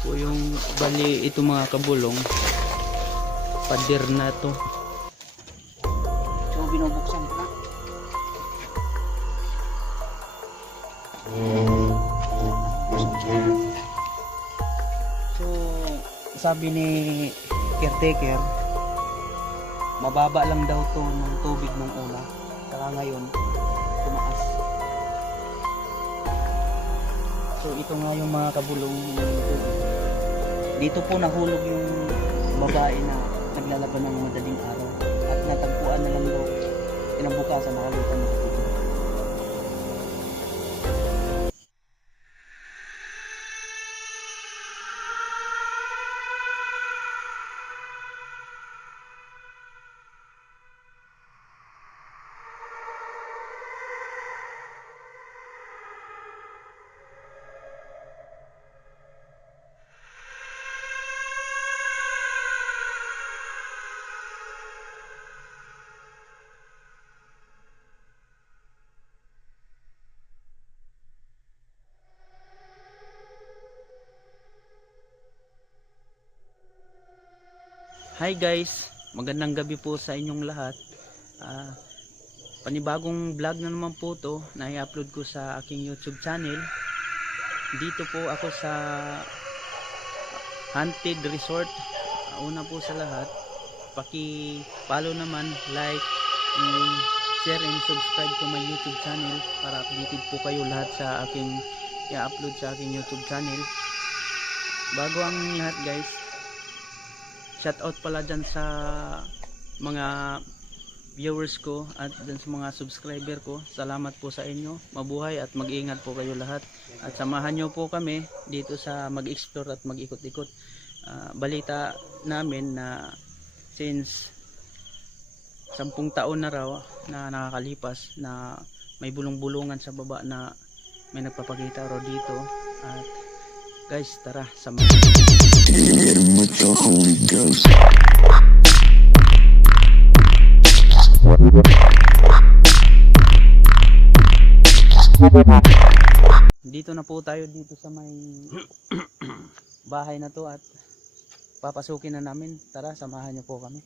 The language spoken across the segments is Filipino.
po yung bali ito mga kabulong, pader na to. So binubuksan pa. So sabi ni caretaker, mababa lang daw to ng tubig nung una, saka ngayon tumaas. So ito nga yung mga kabulong ng tubig. Dito po nahulog yung babae na naglalaban ng madaling araw at natagpuan na lang daw kinabukasan, nakalitan na dito. Hi guys, magandang gabi po sa inyong lahat. Panibagong vlog na naman po to na i-upload ko sa aking YouTube channel. Dito po ako sa Haunted Resort. Una po sa lahat, paki-follow naman, like, share and subscribe to my YouTube channel para updated po kayo lahat sa aking i-upload sa aking YouTube channel. Bago ang lahat guys, shout out pala dyan sa mga viewers ko at dyan sa mga subscriber ko. Salamat po sa inyo. Mabuhay at mag-ingat po kayo lahat. At samahan nyo po kami dito sa mag-explore at mag-ikot-ikot. Balita namin na since 10 taon na raw na nakakalipas na may bulong-bulungan sa baba na may nagpapakita raw dito. At guys, tara, samahan. With the Holy Ghost. Dito na po tayo dito sa may bahay na to at papasukin na namin. Tara, samahan niyo po kami.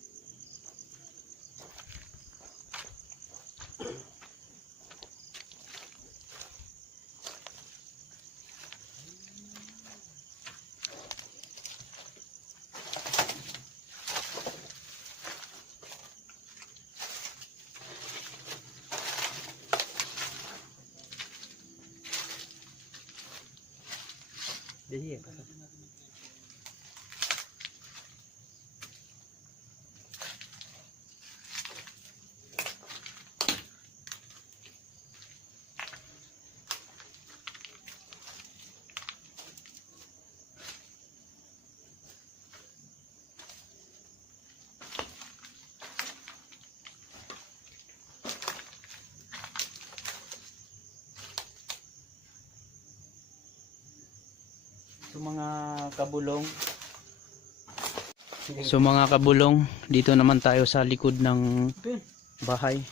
Dali, So mga kabulong, dito naman tayo sa likod ng bahay.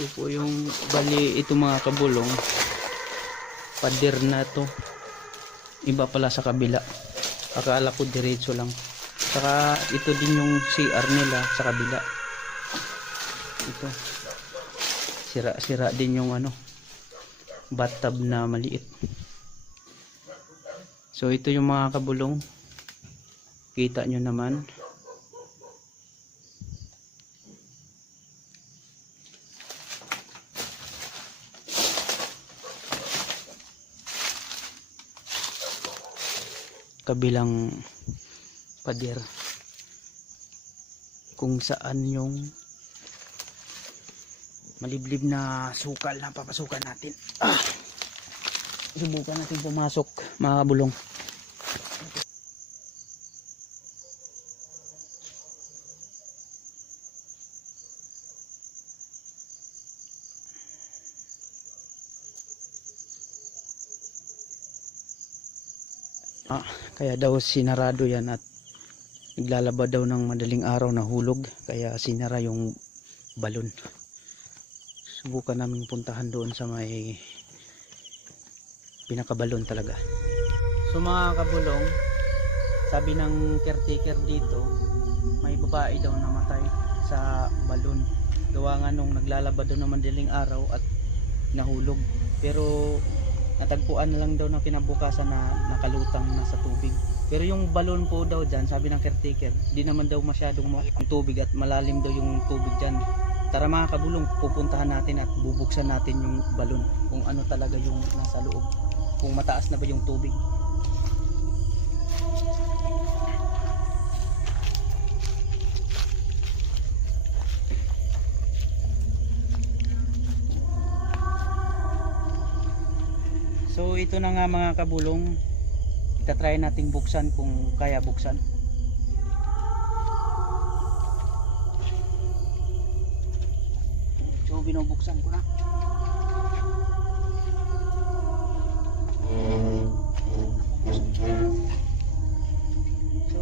Ito po yung bali ito mga kabulong, pader na to. Iba pala sa kabila, akala ko diretso lang. Saka ito din yung CR nila sa kabila. Ito sira din yung bathtub na maliit. So ito yung mga kabulong, kita nyo naman. Kabilang pader kung saan yung maliblib na sukal na papasukan natin. Subukan natin pumasok mga kabulong. Kaya daw sinarado yan at naglalaba daw ng madaling araw na hulog, kaya sinara yung balon. Subukan namin puntahan doon sa may pinakabalon talaga. So mga kabulong, sabi ng caretaker dito, may babae daw namatay sa balon. Gawa nga nung naglalaba daw ng madaling araw at nahulog. Pero natagpuan na lang daw na kinabukasan na nakalutang na sa tubig. Pero yung balon po daw dyan, sabi ng caretaker, di naman daw masyadong tubig at malalim daw yung tubig dyan. Tara mga kabulong, pupuntahan natin at bubuksan natin yung balon kung ano talaga yung nasa loob, kung mataas na ba yung tubig. So ito na nga mga kabulong, itatry nating buksan kung kaya buksan. So binubuksan ko na. So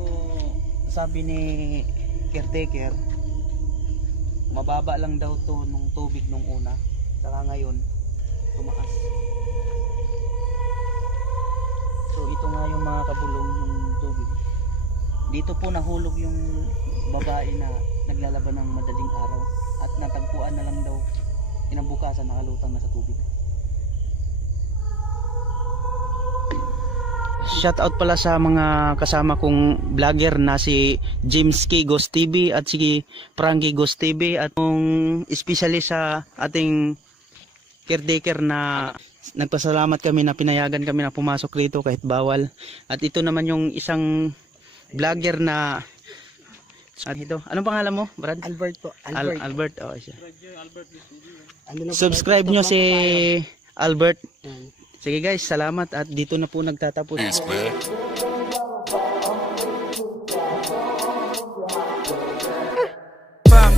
sabi ni caretaker, mababa lang daw to nung tubig nung una, saka ngayon tumaas. So ito nga yung mga kabulong yung tubig. Dito po nahulog yung babae na naglalaban ng madaling araw at natagpuan na lang daw kinabukasan, nakalutang na sa tubig. Shout out pala sa mga kasama kong vlogger na si James K. Ghost TV at si Frankie Ghost TV, at kung especially sa ating caretaker na nagpasalamat kami na pinayagan kami na pumasok rito kahit bawal. At ito naman yung isang vlogger na ito. Anong pangalan mo, Brad? Albert po. Albert. Oh, siya. Subscribe nyo si Albert. Sige guys, salamat at dito na po nagtatapos. Peace, man.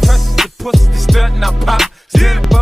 Press the pussy, stunt, now pop